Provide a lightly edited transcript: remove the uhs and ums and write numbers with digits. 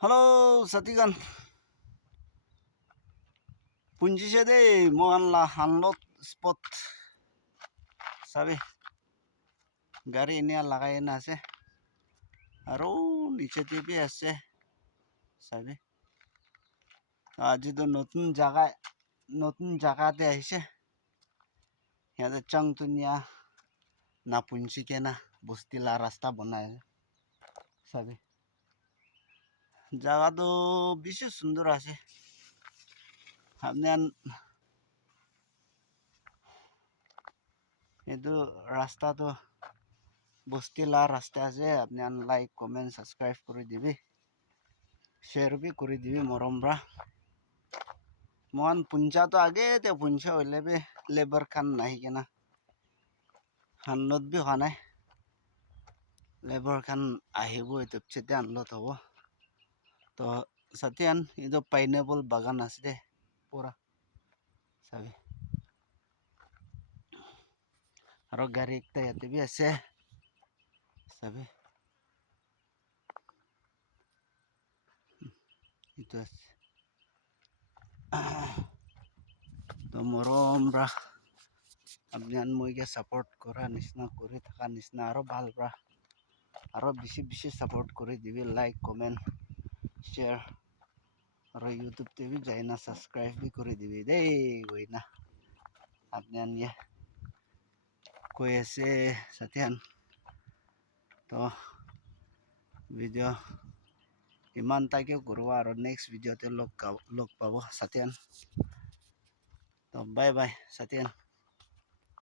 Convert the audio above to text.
Halo Satigan, punjise deh mohon lah unload spot, sabi gari ini লাগাই না আছে আৰু নিচে টিপি আছে sabi আজি তো নতুন জায়গাতে আহিছে ইয়াতে চাংতুনিয়া না পুঞ্চিকে না বস্তিলা রাস্তা বনাই sabi জায়গাটো বেশি সুন্দর আছে আপনার এইটো রাস্তাটো বস্তিলা রাস্তা আছে আপনার লাইক কমেন্ট সাবস্ক্রাইব করে দিবি शेयर भी कर दिबी मरमब्रा मोहन पुंजा तो आगे ते पुंजा होले भी लेबर खान नहीं के ना अनलोड भी होना है लेबर खान আহিবো तब चेते अनलोड हो तो सत्यन ये तो पाइनएप्पल बागान আছে दे पूरा सभी और गाड़ी एक याते भी আছে सभी itu আছে तो मरमब्रा আপনার মইকে সাপোর্ট করা নিচিনা করে থাকা নিচিনা আরো ভাল ব্রা আরো বেশি বেশি সাপোর্ট করে দিবি লাইক কমেন্ট শেয়ার আর ইউটিউব তে भी যাই না সাবস্ক্রাইব भी করে দিবি দেই কই না আপনার নিয়ে কৈ আছে সাথিয়ান তো ভিডিও ইমান তাকে করব আর নেক্সট ভিডিওতে লগ পাবো সাথিয়ান তো বাই বাই সাথিয়ান